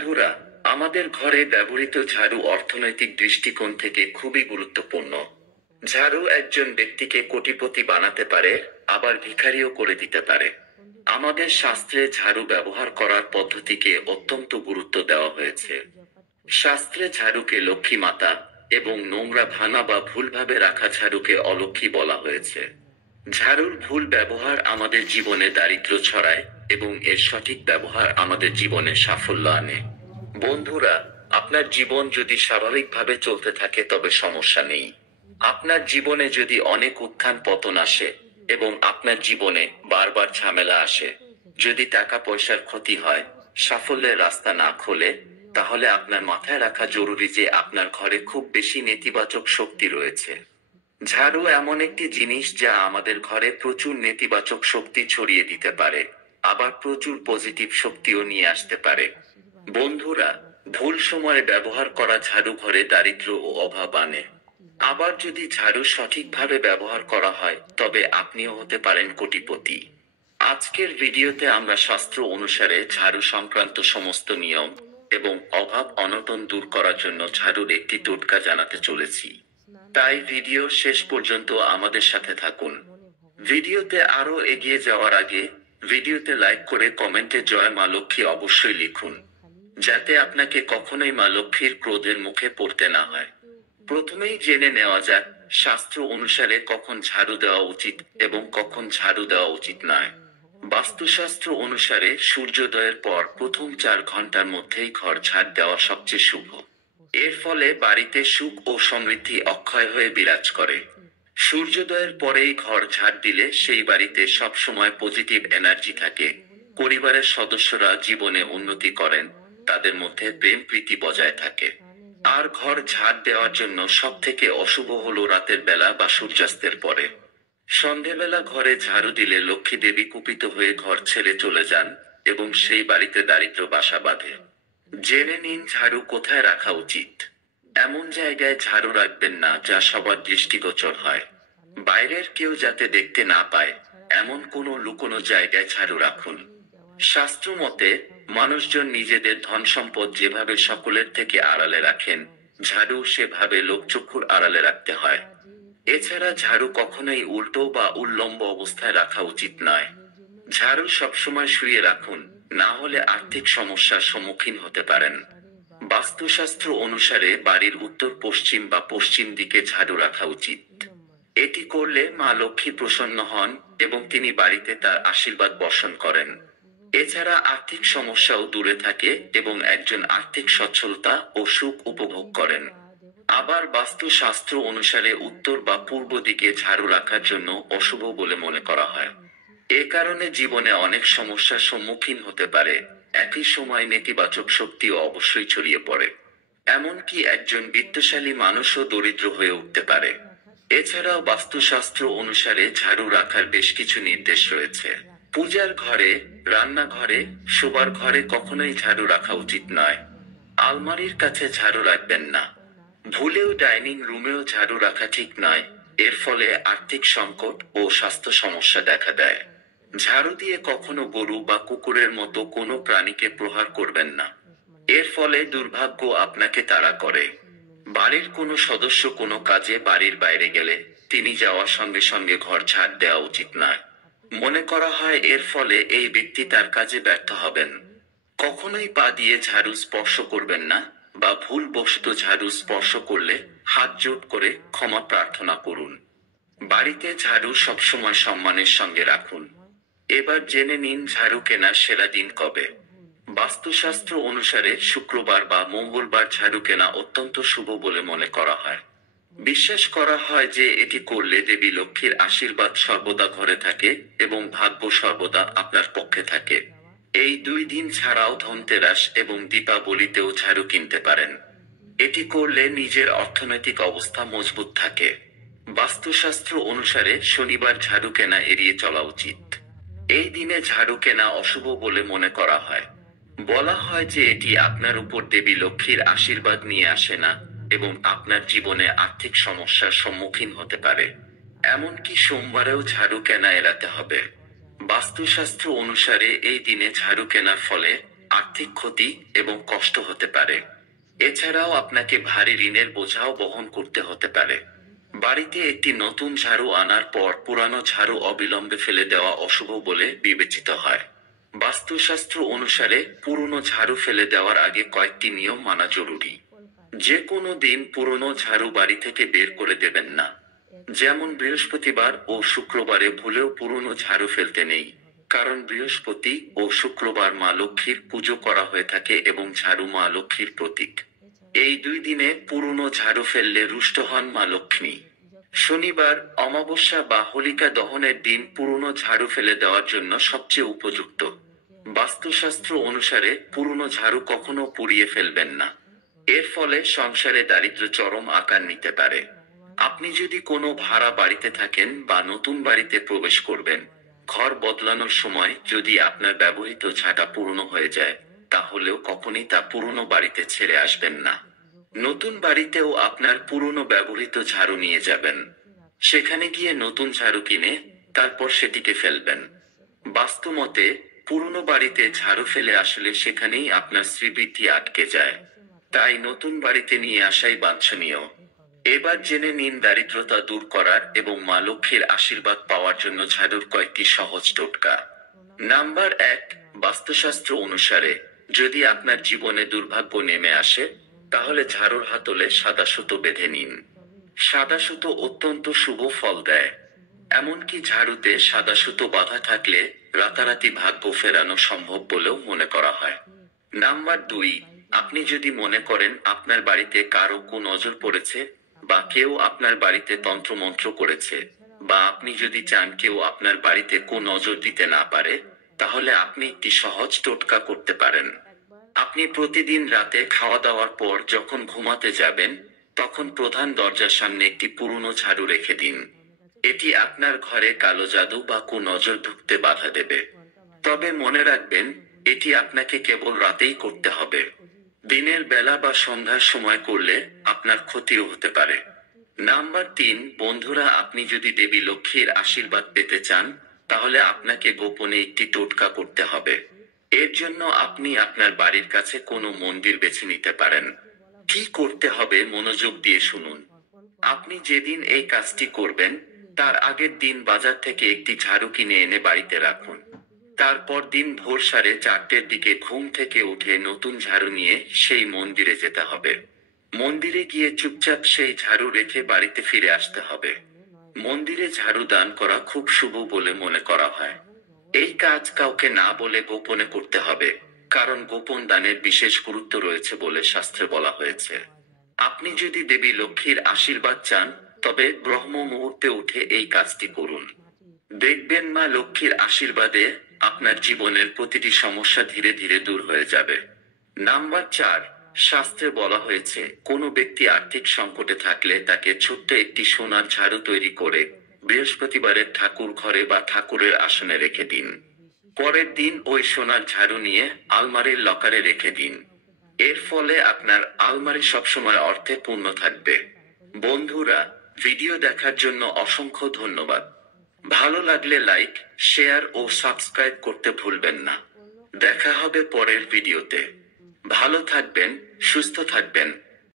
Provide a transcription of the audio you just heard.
বন্ধুরা, আমাদের ঘরে ব্যবহৃত ঝাড়ু অর্থনৈতিক দৃষ্টিকোণ থেকে খুবই গুরুত্বপূর্ণ। ঝাড়ু একজন ব্যক্তিকে কোটিপতি বানাতে পারে, আবার ভিখারিও করে দিতে পারে। আমাদের শাস্ত্রে ঝাড়ু ব্যবহার করার পদ্ধতিকে অত্যন্ত গুরুত্ব দেওয়া হয়েছে। শাস্ত্রে ঝাড়ুকে লক্ষ্মী মাতা এবং নোংরা ভাঙা বা ভুলভাবে রাখা ঝাড়ুকে অলক্ষ্মী বলা হয়েছে। ঝাড়ুর ভুল ব্যবহার আমাদের জীবনে দারিদ্র্য ছড়ায় এবং এর সঠিক ব্যবহার আমাদের জীবনে সাফল্য আনে। বন্ধুরা, আপনার জীবন যদি স্বাভাবিকভাবে চলতে থাকে তবে সমস্যা নেই। আপনার জীবনে যদি অনেক উত্থান পতন আসে এবং আপনার জীবনে বারবার ঝামেলা আসে, যদি টাকা পয়সার ক্ষতি হয়, সাফল্যের রাস্তা না খোলে, তাহলে আপনার মাথায় রাখা জরুরি যে আপনার ঘরে খুব বেশি নেতিবাচক শক্তি রয়েছে। ঝাড়ু এমন একটি জিনিস যা আমাদের ঘরে প্রচুর নেতিবাচক শক্তি ছড়িয়ে দিতে পারে, আবার প্রচুর পজিটিভ শক্তিও নিয়ে আসতে পারে। বন্ধুরা, ভুল সময়ে ব্যবহার করা ঝাড়ু ঘরে দারিদ্র্য ও অভাব আনে। আবার যদি ঝাড়ু সঠিকভাবে ব্যবহার করা হয় তবে আপনিও হতে পারেন কোটিপতি। আজকের ভিডিওতে আমরা শাস্ত্র অনুসারে ঝাড়ু সংক্রান্ত সমস্ত নিয়ম এবং অভাব অনটন দূর করার জন্য ঝাড়ুর একটি টোটকা জানাতে চলেছি। তাই ভিডিও শেষ পর্যন্ত আমাদের সাথে থাকুন। ভিডিওতে আরো এগিয়ে যাওয়ার আগে ভিডিওতে লাইক করে কমেন্টে জয় মা লক্ষ্মী অবশ্যই লিখুন, যাতে আপনাকে কখনোই মা লক্ষ্মীর ক্রোধের মুখে পড়তে না হয়। প্রথমেই জেনে নেওয়া যাক শাস্ত্র অনুসারে কখন ঝাড়ু দেওয়া উচিত এবং কখন ঝাড়ু দেওয়া উচিত নয়। বাস্তুশাস্ত্র অনুসারে সূর্যোদয়ের পর প্রথম 4 ঘন্টার মধ্যেই ঘর ঝাড় দেওয়া সবচেয়ে শুভ। এর ফলে বাড়িতে সুখ ও সমৃদ্ধি অক্ষয় হয়ে বিরাজ করে। সূর্যোদয়ের পরেই ঘর ঝাড় দিলে সেই বাড়িতে সব সময় পজিটিভ এনার্জি থাকে, পরিবারের সদস্যরা জীবনে উন্নতি করেন, তাদের মধ্যে প্রেম প্রীতি বজায় থাকে। আর ঘর ঝাড় দেওয়ার জন্য সব থেকে অশুভ হলো রাতের বেলা বা সূর্যাস্তের পরে। সন্ধেবেলা ঘরে ঝাড়ু দিলে লক্ষ্মী দেবী কুপিত হয়ে ঘর ছেড়ে চলে যান এবং সেই বাড়িতে দারিদ্র্য বাসা বাঁধে। জেনে নিন ঝাড়ু কোথায় রাখা উচিত। এমন জায়গায় ঝাড়ু রাখবেন না যা সবার দৃষ্টিগোচর হয়। বাইরের কেউ যাতে দেখতে না পায় এমন কোনো লুকোনো জায়গায় ঝাড়ু রাখুন। শাস্ত্র মতে মানুষজন নিজেদের ধন সম্পদ যেভাবে সকলের থেকে আড়ালে রাখেন, ঝাড়ু সেভাবে লোকচক্ষুর আড়ালে রাখতে হয়। এছাড়া ঝাড়ু কখনোই উল্টো বা উল্লম্ব অবস্থায় রাখা উচিত নয়। ঝাড়ু সবসময় শুয়ে রাখুন, না হলে আর্থিক সমস্যার সম্মুখীন হতে পারেন। বাস্তুশাস্ত্র অনুসারে বাড়ির উত্তর পশ্চিম বা পশ্চিম দিকে ঝাড়ু রাখা উচিত। এটি করলে মা লক্ষ্মী প্রসন্ন হন এবং তিনি বাড়িতে তার আশীর্বাদ বর্ষণ করেন। এছাড়া আর্থিক সমস্যাও দূরে থাকে এবং একজন আর্থিক সচ্ছলতা ও সুখ উপভোগ করেন। আবার বাস্তুশাস্ত্র অনুসারে উত্তর বা পূর্ব দিকে ঝাড়ু রাখার জন্য অশুভ বলে মনে করা হয়। এ কারণে জীবনে অনেক সমস্যার সম্মুখীন হতে পারে, একই সময় নেতিবাচক শক্তিও অবশ্যই ছড়িয়ে পড়ে। এমনকি একজন বিত্তশালী মানুষও দরিদ্র হয়ে উঠতে পারে। এছাড়াও বাস্তুশাস্ত্র অনুসারে ঝাড়ু রাখার বেশ কিছু নির্দেশ রয়েছে। পূজার ঘরে, রান্নাঘরে, শোবার ঘরে কখনোই ঝাড়ু রাখা উচিত নয়। আলমারির কাছে ঝাড়ু রাখবেন না। ভুলেও ডাইনিং রুমেও ঝাড়ু রাখা ঠিক নয়, এর ফলে আর্থিক সংকট ও স্বাস্থ্য সমস্যা দেখা দেয়। ঝাড়ু দিয়ে কখনো গরু বা কুকুরের মতো কোনো প্রাণীকে প্রহার করবেন না, এর ফলে দুর্ভাগ্য আপনাকে তাড়া করে। বাড়ির কোনো সদস্য কোনো কাজে বাড়ির বাইরে গেলে তিনি যাওয়ার সঙ্গে সঙ্গে ঘর ঝাড় দেওয়া উচিত নয়। মনে করা হয় এর ফলে এই ব্যক্তি তার কাজে ব্যর্থ হবেন। কখনোই পা দিয়ে ঝাড়ু স্পর্শ করবেন না, বা ভুলবশত ঝাড়ু স্পর্শ করলে হাত জোড় করে ক্ষমা প্রার্থনা করুন। বাড়িতে ঝাড়ু সবসময় সম্মানের সঙ্গে রাখুন। এবার জেনে নিন ঝাড়ু কেনার সেরা দিন কবে। বাস্তুশাস্ত্র অনুসারে শুক্রবার বা মঙ্গলবার ঝাড়ু কেনা অত্যন্ত শুভ বলে মনে করা হয়। বিশ্বাস করা হয় যে এটি করলে দেবী লক্ষ্মীর আশীর্বাদ সর্বদা ঘরে থাকে এবং ভাগ্য সর্বদা আপনার পক্ষে থাকে। এই 2 দিন ছাড়াও ধনতেরাস এবং দীপাবলিতেও ঝাড়ু কিনতে পারেন। এটি করলে নিজের অর্থনৈতিক অবস্থা মজবুত থাকে। বাস্তুশাস্ত্র অনুসারে শনিবার ঝাড়ু কেনা এড়িয়ে চলা উচিত। এই দিনে ঝাড়ু কেনা অশুভ বলে মনে করা হয়। বলা হয় যে এটি আপনার উপর দেবী লক্ষ্মীর আশীর্বাদ নিয়ে আসে না এবং আপনার জীবনে আর্থিক সমস্যার সম্মুখীন হতে পারে। এমনকি সোমবারেও ঝাড়ু কেনা এড়াতে হবে। বাস্তুশাস্ত্র অনুসারে এই দিনে ঝাড়ু কেনার ফলে আর্থিক ক্ষতি এবং কষ্ট হতে পারে। এছাড়াও আপনাকে ভারী ঋণের বোঝাও বহন করতে হতে পারে। বাড়িতে একটি নতুন ঝাড়ু আনার পর পুরানো ঝাড়ু অবিলম্বে ফেলে দেওয়া অশুভ বলে বিবেচিত হয়। বাস্তুশাস্ত্র অনুসারে পুরনো ঝাড়ু ফেলে দেওয়ার আগে কয়েকটি নিয়ম মানা জরুরি। যে কোনো দিন পুরনো ঝাড়ু বাড়ি থেকে বের করে দেবেন না। যেমন বৃহস্পতিবার ও শুক্রবারে ভুলেও পুরনো ঝাড়ু ফেলতে নেই, কারণ বৃহস্পতি ও শুক্রবার মা লক্ষ্মীর পুজো করা হয়ে থাকে এবং ঝাড়ু মা লক্ষ্মীর প্রতীক। এই দুই দিনে পুরনো ঝাড়ু ফেললে রুষ্ট হন মা লক্ষ্মী। শনিবার, অমাবস্যা বা হোলিকা দহনের দিন পুরনো ঝাড়ু ফেলে দেওয়ার জন্য সবচেয়ে উপযুক্ত। বাস্তুশাস্ত্র অনুসারে পুরনো ঝাড়ু কখনো পুড়িয়ে ফেলবেন না। এর ফলে সংসারে দারিদ্র্য চরম আকার নিতে পারে। আপনি যদি কোনো ভাড়া বাড়িতে থাকেন বা নতুন বাড়িতে প্রবেশ করবেন, ঘর বদলানোর সময় যদি আপনার ব্যবহৃত ঝাঁটা পুরনো হয়ে যায়, তাহলেও কখনই তা পুরনো বাড়িতে ছেড়ে আসবেন না। নতুন বাড়িতেও আপনার পুরনো ব্যবহৃত ঝাড়ু নিয়ে যাবেন। সেখানে গিয়ে নতুন ঝাড়ু কিনে তারপর সেটিকে ফেলবেন। বাস্তুমতে পুরনো বাড়িতে ঝাড়ু ফেলে আসলে সেখানেই আপনার শ্রীবৃদ্ধি আটকে যায়। তাই নতুন বাড়িতে নিয়ে আসাই বাঞ্ছনীয়। এবার জেনে নিন দারিদ্রতা দূর করার এবং মা লক্ষ্মীর আশীর্বাদ পাওয়ার জন্য ঝাড়ুর কয়েকটি সহজ টোটকা। নাম্বার 1, বাস্তুশাস্ত্র অনুসারে যদি আপনার জীবনে দুর্ভাগ্য নেমে আসে, তাহলে ঝাড়ুর হাতলে সাদা সুতো বেঁধে নিন। সাদা সুতো অত্যন্ত শুভ ফল দেয়। এমনকি ঝাড়ুতে সাদা সুতো বাঁধা থাকলে রাতারাতি ভাগ্য ফেরানো সম্ভব বলেও মনে করা হয়। নাম্বার 2, আপনি যদি মনে করেন আপনার বাড়িতে কারো কুনজর পড়েছে, বা কেউ আপনার বাড়িতে তন্ত্রমন্ত্র করেছে, বা আপনি যদি চান কেউ আপনার বাড়িতে কুনজর দিতে না পারে, তাহলে আপনি একটি সহজ টোটকা করতে পারেন। আপনি প্রতিদিন রাতে খাওয়া দাওয়ার পর যখন ঘুমাতে যাবেন, তখন প্রধান দরজার সামনে একটি পুরনো ঝাড়ু রেখে দিন। এটি আপনার ঘরে কালো জাদু বা কুনজর ঢুকতে বাধা দেবে। তবে মনে রাখবেন, এটি আপনাকে কেবল রাতেই করতে হবে। দিনের বেলা বা সন্ধ্যার সময় করলে আপনার ক্ষতিও হতে পারে। নাম্বার 3, বন্ধুরা, আপনি যদি দেবী লক্ষ্মীর আশীর্বাদ পেতে চান, তাহলে আপনাকে গোপনে একটি টোটকা করতে হবে। এর জন্য আপনি আপনার বাড়ির কাছে কোনো মন্দির বেছে নিতে পারেন। কি করতে হবে মনোযোগ দিয়ে শুনুন। আপনি যেদিন এই কাজটি করবেন, তার আগের দিন বাজার থেকে একটি ঝাড়ু কিনে এনে বাড়িতে রাখুন। তারপর দিন ভোর 4:30 দিকে ঘুম থেকে উঠে নতুন ঝাড়ু নিয়ে সেই মন্দিরে যেতে হবে। মন্দিরে গিয়ে চুপচাপ সেই ঝাড়ু রেখে বাড়িতে ফিরে আসতে হবে। মন্দিরে ঝাড়ু দান করা খুব শুভ বলে মনে করা হয়। এই কাজ কাউকে না বলে গোপনে করতে হবে, কারণ গোপন দানের বিশেষ গুরুত্ব রয়েছে বলে শাস্ত্রে বলা হয়েছে। আপনি যদি দেবী লক্ষ্মীর আশীর্বাদ চান, তবে ব্রহ্ম মুহূর্তে উঠে এই কাজটি করুন। দেখবেন মা লক্ষ্মীর আশীর্বাদে আপনার জীবনের প্রতিটি সমস্যা ধীরে ধীরে দূর হয়ে যাবে। নাম্বার 4, শাস্ত্রে বলা হয়েছে কোনো ব্যক্তি আর্থিক সংকটে থাকলে তাকে ছোট্ট একটি সোনার ঝাড়ু তৈরি করে বৃহস্পতিবারের ঠাকুর ঘরে বা ঠাকুরের আসনে রেখে দিন। পরের দিন ওই সোনার ঝাড়ু নিয়ে আলমারির লকারে রেখে দিন। এর ফলে আপনার আলমারি সবসময় অর্থে পূর্ণ থাকবে। বন্ধুরা, ভিডিও দেখার জন্য অসংখ্য ধন্যবাদ। ভালো লাগলে লাইক, শেয়ার ও সাবস্ক্রাইব করতে ভুলবেন না। দেখা হবে পরের ভিডিওতে। ভালো থাকবেন, সুস্থ থাকবেন।